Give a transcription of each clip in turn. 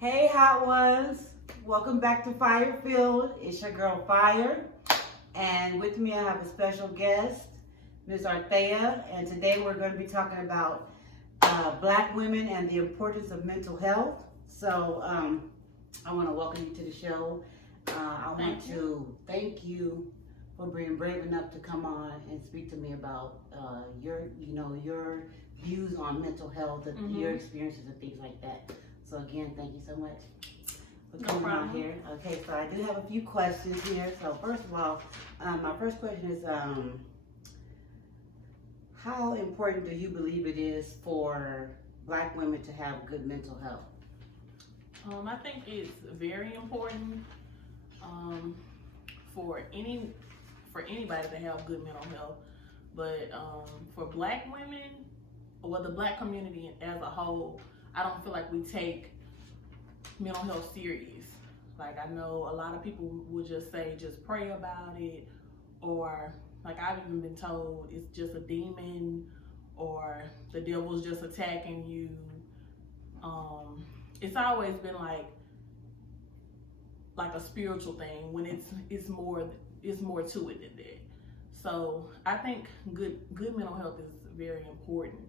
Hey, hot ones. Welcome back to Firefield. It's your girl, Fire. And with me, I have a special guest, Ms. Arthea. And today we're going to be talking about Black women and the importance of mental health. So I want to welcome you to the show. I want to thank you for being brave enough to come on and speak to me about your views on mental health, your experiences and things like that. So again, thank you so much for coming on here. Okay, so I do have a few questions here. So first of all, my first question is, how important do you believe it is for Black women to have good mental health? I think it's very important for anybody to have good mental health, but for Black women, or the Black community as a whole, I don't feel like we take mental health serious. Like, I know a lot of people will just say, just pray about it, or like I've even been told it's just a demon, or the devil's just attacking you. It's always been like a spiritual thing, when it's more to it than that. So I think good mental health is very important.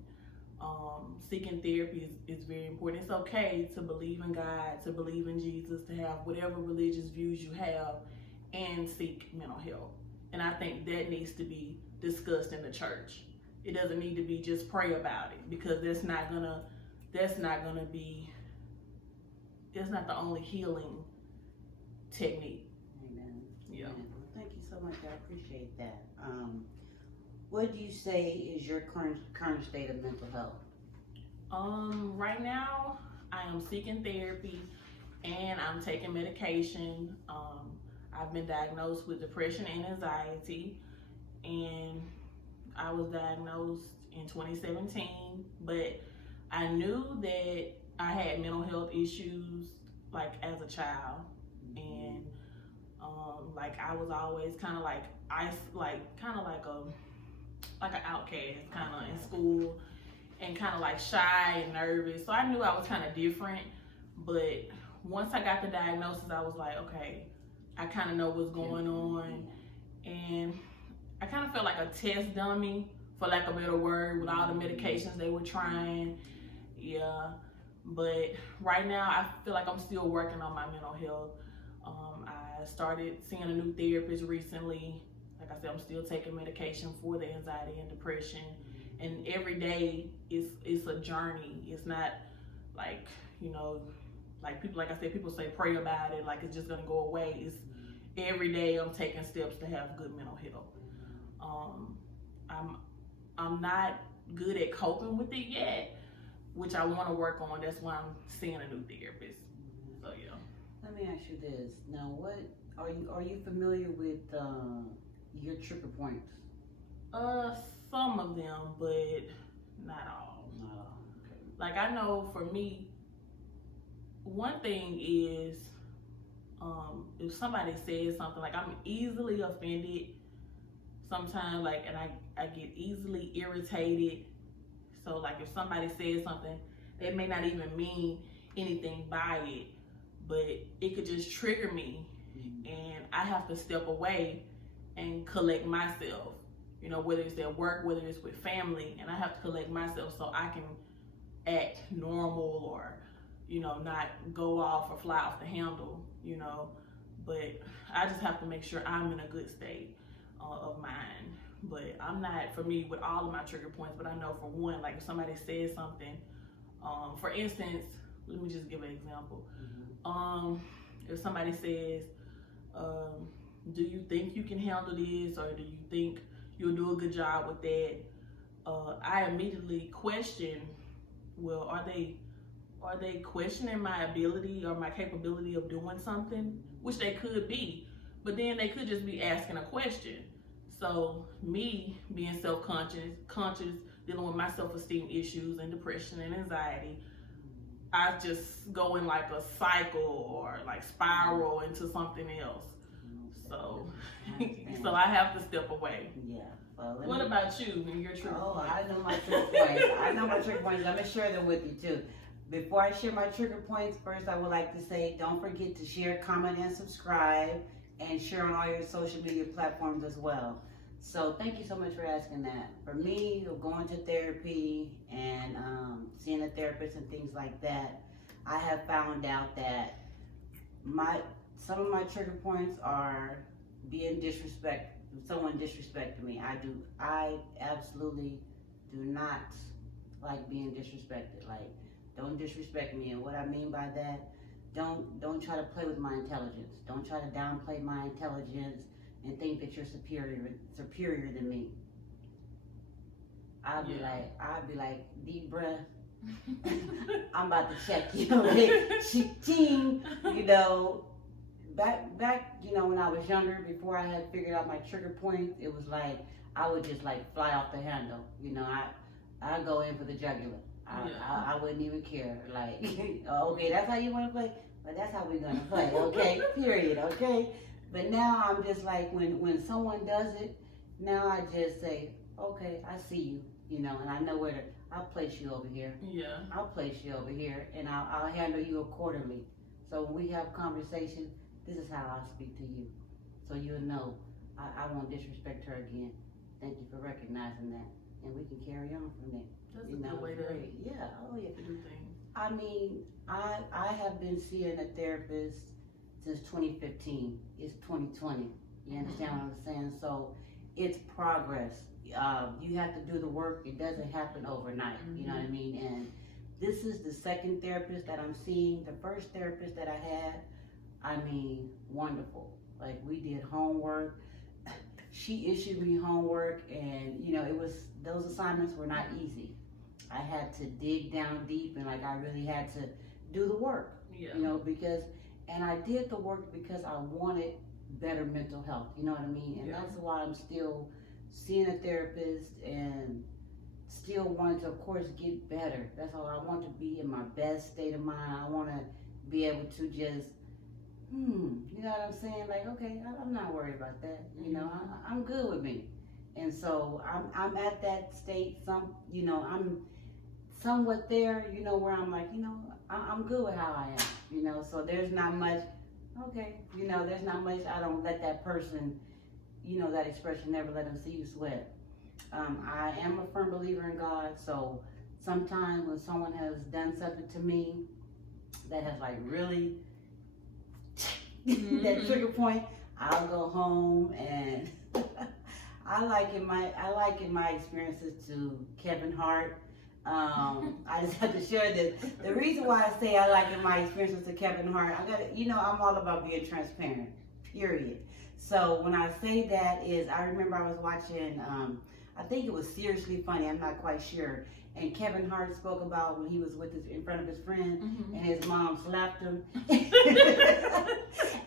Seeking therapy is very important. It's okay to believe in God, to believe in Jesus, to have whatever religious views you have, and seek mental health. And I think that needs to be discussed in the church. It doesn't need to be just pray about it, because that's not the only healing technique. Amen. Yeah. Amen. Well, thank you so much. I appreciate that. What do you say is your current state of mental health? Right now, I am seeking therapy and I'm taking medication. I've been diagnosed with depression and anxiety, and I was diagnosed in 2017, but I knew that I had mental health issues like as a child, and like I was always kind of like an outcast kind of in school, and kind of like shy and nervous. So I knew I was kind of different, but once I got the diagnosis, I was like, okay, I kind of know what's going on. And I kind of felt like a test dummy, for lack of a better word, with all the medications they were trying. Yeah, but right now I feel like I'm still working on my mental health. I started seeing a new therapist recently. Like I said, I'm still taking medication for the anxiety and depression, and every day it's a journey. It's not like, people say pray about it, like it's just gonna go away. It's every day I'm taking steps to have good mental health. I'm not good at coping with it yet, which I want to work on. That's why I'm seeing a new therapist. So yeah. Let me ask you this. Now, what are you familiar with your trigger points? Some of them, but not all. Not all. Okay. Like, I know for me, one thing is, if somebody says something, like I'm easily offended sometimes, like, and I get easily irritated. So like if somebody says something, they may not even mean anything by it, but it could just trigger me, and I have to step away and collect myself, whether it's at work, whether it's with family, and I have to collect myself so I can act normal, or not go off or fly off the handle, but I just have to make sure I'm in a good state of mind. But I'm not, for me, with all of my trigger points, but I know for one, like if somebody says something, for instance, let me just give an example. If somebody says, do you think you can handle this, or do you think you'll do a good job with that? I immediately question, well, are they questioning my ability or my capability of doing something? Which they could be, but then they could just be asking a question. So me being self-conscious, dealing with my self-esteem issues and depression and anxiety, I just go in like a cycle or like spiral into something else. So, so I have to step away. Yeah. What about you and your trigger points? I know my trigger points. I'm going to share them with you too. Before I share my trigger points, first I would like to say don't forget to share, comment, and subscribe, and share on all your social media platforms as well. So thank you so much for asking that. For me, going to therapy and seeing a therapist and things like that, I have found out that some of my trigger points are being disrespectful. Someone disrespected me. I absolutely do not like being disrespected. Like, don't disrespect me. And what I mean by that, don't try to play with my intelligence. Don't try to downplay my intelligence and think that you're superior than me. I'd be like, deep breath. I'm about to check you. Team, back, when I was younger, before I had figured out my trigger points, it was like I would just like fly off the handle. I go in for the jugular. I wouldn't even care. Like, okay, that's how you want to play, but that's how we're gonna play. Okay, period. Okay. But now I'm just like, when someone does it, now I just say, okay, I see you, and I know I'll place you over here. Yeah. I'll place you over here, and I'll handle you accordingly. So when we have conversation, this is how I'll speak to you. So you'll know I won't disrespect her again. Thank you for recognizing that. And we can carry on from there. That's a good way to do things. I mean, I have been seeing a therapist since 2015. It's 2020. You understand what I'm saying? So it's progress. You have to do the work. It doesn't happen overnight. You know what I mean? And this is the second therapist that I'm seeing. The first therapist that I had, I mean, wonderful. Like, we did homework. She issued me homework, and those assignments were not easy. I had to dig down deep, and like I really had to do the work. And I did the work because I wanted better mental health. You know what I mean? And that's why I'm still seeing a therapist and still wanting to, of course, get better. That's all. I want to be in my best state of mind. I want to be able to just, you know what I'm saying? Like, okay, I'm not worried about that. I'm good with me. And so I'm at that state. I'm somewhat there. Where I'm like, I'm good with how I am. So there's not much. Okay, there's not much. I don't let that person. That expression, never let them see you sweat. I am a firm believer in God, so sometimes when someone has done something to me that has like really that trigger point, I'll go home and I liken my experiences to Kevin Hart. I just have to share this. The reason why I say I liken my experiences to Kevin Hart, I'm all about being transparent, period. So when I say that is, I remember I was watching, I think it was Seriously Funny, I'm not quite sure. And Kevin Hart spoke about when he was in front of his friend, and his mom slapped him.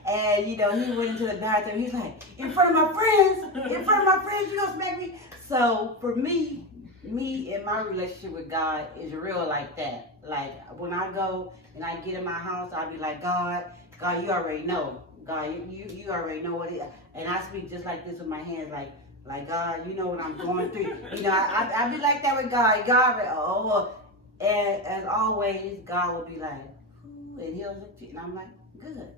And he went into the bathroom. He's like, in front of my friends, you gonna smack me? So for me and my relationship with God is real like that. Like, when I go and I get in my house, I'll be like, God, you already know. God, you already know what it is. And I speak just like this with my hands, like God, you know what I'm going through. I be like that with God. And as always, God will be like, and and I'm like, good.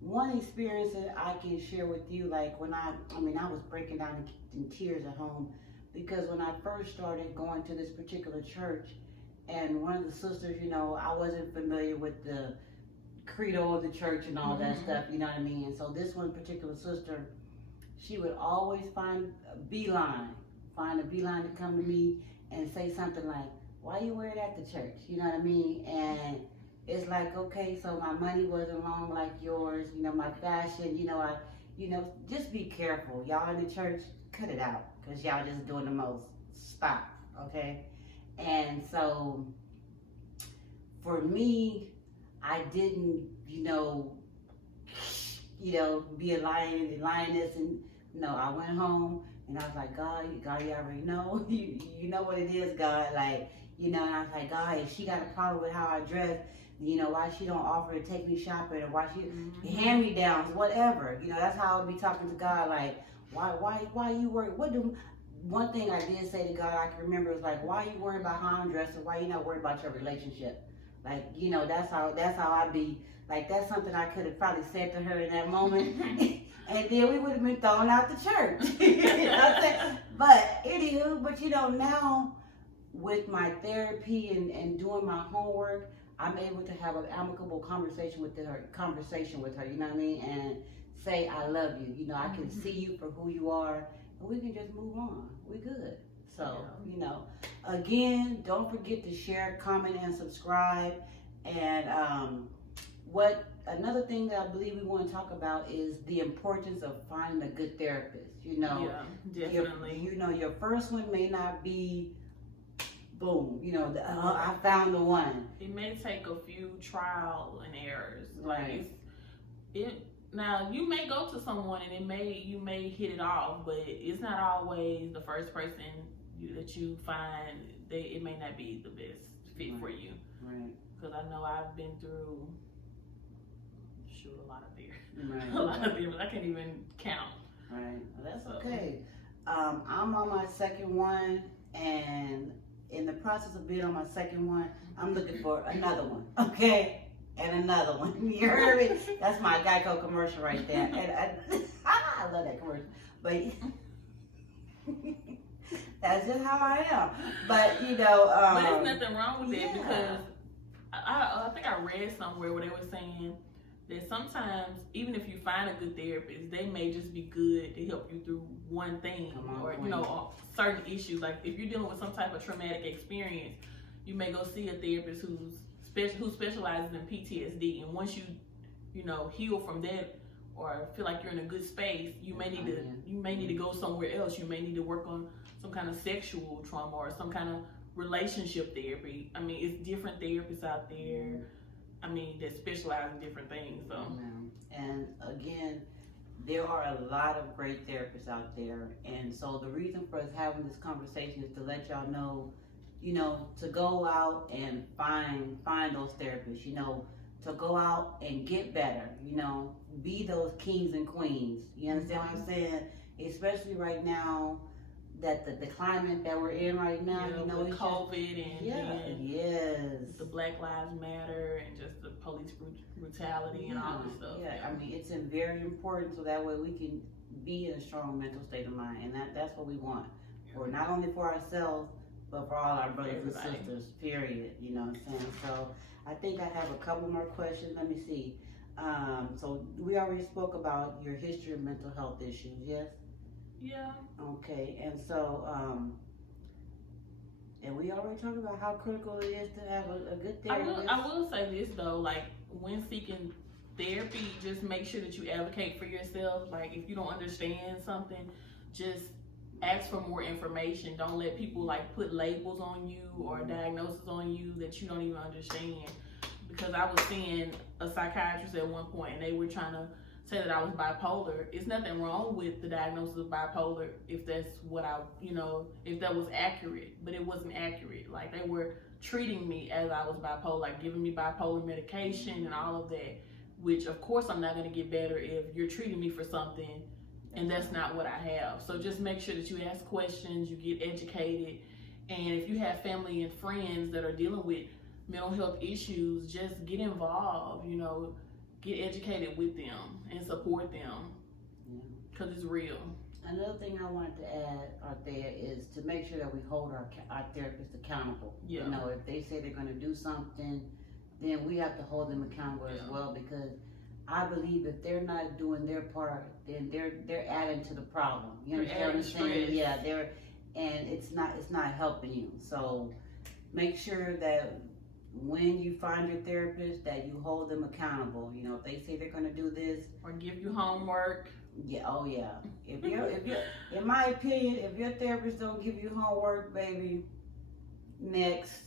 One experience that I can share with you, like when I was breaking down in tears at home, because when I first started going to this particular church, and one of the sisters, I wasn't familiar with the credo of the church and all that stuff, you know what I mean? And so this one particular sister, she would always find a beeline to come to me and say something like, why you wear that to church? You know what I mean? And it's like, okay, so my money wasn't long like yours, my fashion, just be careful. Y'all in the church, cut it out, because y'all just doing the most. Stop, okay? And so for me, I didn't, be a lioness, and no, I went home and I was like, God, you already know, you know what it is, God, like, and I was like, God, if she got a problem with how I dress, why she don't offer to take me shopping, or why she hand-me-downs, whatever, that's how I would be talking to God, like, why you worry, one thing I did say to God, I can remember, was like, why are you worried about how I'm dressed, and why you not worried about your relationship? Like, you know, that's how I be. Like, that's something I could have probably said to her in that moment. And then we would have been thrown out the church. You know what I'm saying? But anywho, but you know, now with my therapy and doing my homework, I'm able to have an amicable conversation with her, you know what I mean? And say, I love you. You know, I can see you for who you are, and we can just move on. We good. So, you know, again, don't forget to share, comment, and subscribe. And another thing that I believe we want to talk about is the importance of finding a good therapist. You know, definitely. Your first one may not be boom. You know, I found the one. It may take a few trial and errors. Right. Now you may go to someone and you may hit it off, but it's not always the first person that you find. It may not be the best fit for you. Right. Because I know I've been through a lot of therapies. Right. A lot of therapies. I can't even count. Right. Well, that's okay. I'm on my second one, and in the process of being on my second one, I'm looking for another one. Okay. And another one. You heard me? That's my Geico commercial right there. And I love that commercial. But that's just how I am. But you know, but there's nothing wrong with that because I think I read somewhere where they were saying that sometimes even if you find a good therapist, they may just be good to help you through one thing or you know certain issues. Like if you're dealing with some type of traumatic experience, you may go see a therapist who specializes in PTSD, and once you know heal from that or feel like you're in a good space, you may need to go somewhere else. You may need to work on some kind of sexual trauma or some kind of relationship therapy. I mean, it's different therapists out there. I mean, that specialize in different things. So, and again, there are a lot of great therapists out there, and so the reason for us having this conversation is to let y'all know, you know, to go out and find those therapists, you know, to go out and get better, you know, be those kings and queens. You understand what I'm saying? Especially right now, that the climate that we're in right now, you know, with COVID and the Black Lives Matter and just the police brutality and all this stuff. Yeah, I mean, it's very important so that way we can be in a strong mental state of mind, and that's what we want for not only for ourselves but for all our brothers and sisters. Period. You know what I'm saying? So I think I have a couple more questions. Let me see. So we already spoke about your history of mental health issues. Yes. Yeah. Okay, and so, and we already talked about how critical it is to have a good therapist. I will say this though, like when seeking therapy, just make sure that you advocate for yourself. Like if you don't understand something, just ask for more information. Don't let people like put labels on you or a diagnosis on you that you don't even understand. Because I was seeing a psychiatrist at one point and they were trying to say that I was bipolar. It's nothing wrong with the diagnosis of bipolar if that's what if that was accurate, but it wasn't accurate. Like they were treating me as I was bipolar, like giving me bipolar medication and all of that, which of course I'm not going to get better if you're treating me for something and that's not what I have. So just make sure that you ask questions, you get educated, and if you have family and friends that are dealing with mental health issues, just get involved, you know, get educated with them and support them because it's real. Another thing I wanted to add, Arthea, is to make sure that we hold our therapists accountable. Yeah. You know, if they say they're going to do something, then we have to hold them accountable as well, because I believe if they're not doing their part, then they're adding to the problem. You understand what I'm saying? Yeah, and it's not helping you. So make sure that when you find your therapist, that you hold them accountable. You know, if they say they're going to do this or give you homework. Yeah, oh yeah. If you're, in my opinion, if your therapist don't give you homework, baby, next.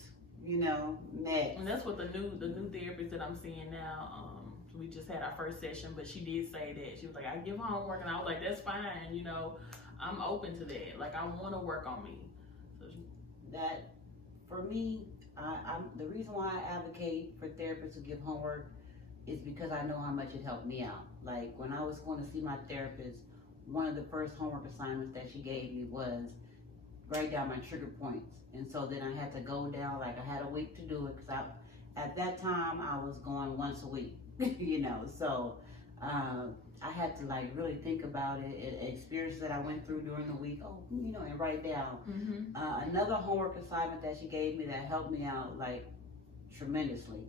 And that's what the new therapist that I'm seeing now. We just had our first session, but she did say that she was like, I give homework, and I was like, that's fine. You know, I'm open to that. Like, I want to work on me. So that for me. I'm the reason why I advocate for therapists to give homework is because I know how much it helped me out. Like when I was going to see my therapist, one of the first homework assignments that she gave me was write down my trigger points. And so then I had to go down, like I had a week to do it, because at that time I was going once a week, so I had to like really think about it, experiences that I went through during the week, and write down. Another homework assignment that she gave me that helped me out like tremendously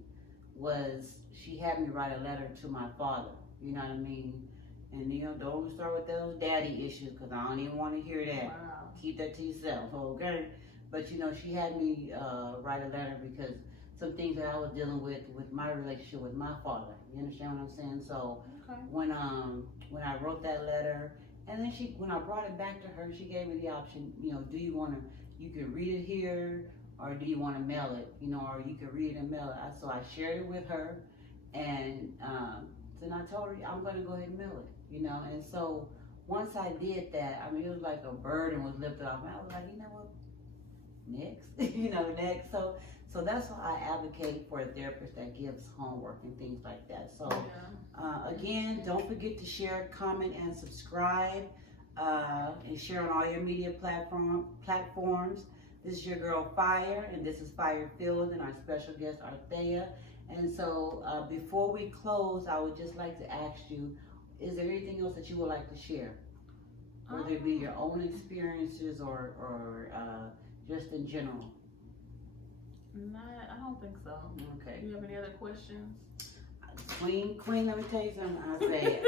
was she had me write a letter to my father, you know what I mean? And don't start with those daddy issues because I don't even want to hear that. Wow. Keep that to yourself, okay? But she had me write a letter because some things that I was dealing with my relationship with my father. You understand what I'm saying? So Okay. when I wrote that letter, and then when I brought it back to her, she gave me the option. Do you can read it here, or do you want to mail it? Or you can read it and mail it. So I shared it with her, and then I told her I'm going to go ahead and mail it. And so once I did that, I mean, it was like a burden was lifted off. And I was like, you know what? Next, next. So that's why I advocate for a therapist that gives homework and things like that. So again, don't forget to share, comment, and subscribe, and share on all your media platforms. This is your girl Fire, and this is Fire Field, and our special guest Arthea. And so before we close, I would just like to ask you, is there anything else that you would like to share? Whether it be your own experiences or just in general? Nah, I don't think so. Okay. Do you have any other questions? Queen, let me tell you something. I said,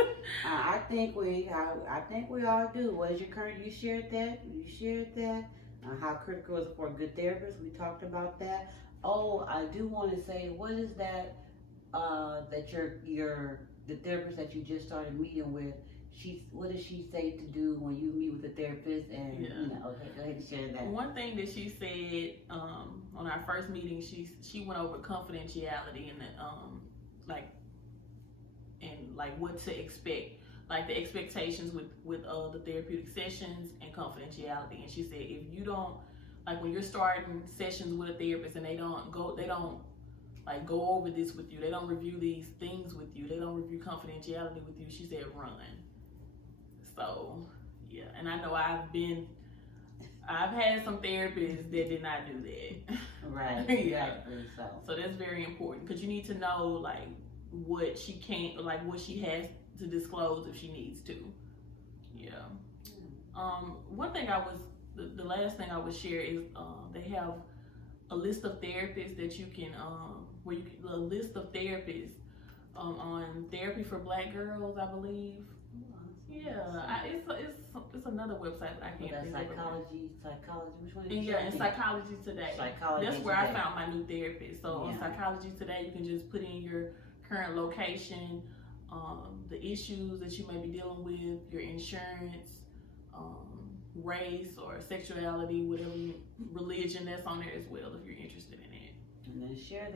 I think we all do. What is your current? You shared that. How critical is it for a good therapist? We talked about that. Oh, I do want to say, what is that? That the therapist that you just started meeting with. What does she say to do when you meet with a therapist? And okay, go ahead and share that. One thing that she said on our first meeting, she went over confidentiality and what to expect, like the expectations with the therapeutic sessions and confidentiality. And she said if you don't, like when you're starting sessions with a therapist and they don't go over this with you, they don't review these things with you, they don't review confidentiality with you, she said run. So yeah, and I know I've had some therapists that did not do that. Right, Yeah. exactly. So that's very important because you need to know like what she can't, like what she has to disclose if she needs to. Yeah. One thing the last thing I would share is they have a list of therapists that you can a list of therapists on Therapy for Black Girls, I believe. Yeah, it's another website that I can't think of. Psychology. Which one? And Psychology Today. Psychology. That's where Today. I found my new therapist. So on Psychology Today, you can just put in your current location, the issues that you may be dealing with, your insurance, race or sexuality, whatever religion, that's on there as well if you're interested in it. And then share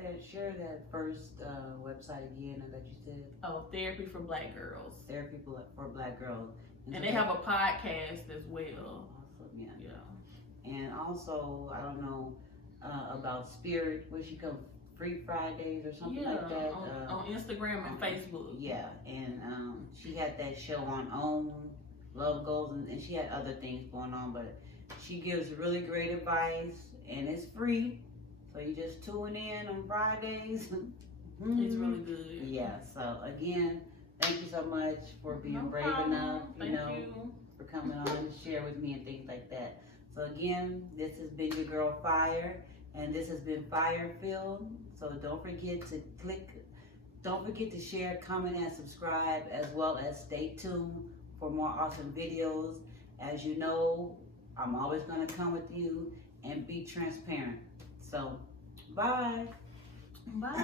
that first website again that you said. Oh, Therapy for Black Girls. Therapy for Black Girls. And they have a podcast as well. Awesome, yeah. And also, I don't know about Spirit, where she come Free Fridays or something like that. On Instagram and Facebook. Yeah, and she had that show on OWN, Love Goals, and she had other things going on, but she gives really great advice, and it's free. So you just tune in on Fridays. It's really good. Yeah, so again, thank you so much for being brave enough, for coming on and share with me and things like that. So again, this has been your girl Fire, and this has been Fire Field. So don't forget to share, comment, and subscribe, as well as stay tuned for more awesome videos. As you know, I'm always going to come with you and be transparent. So, bye. Bye.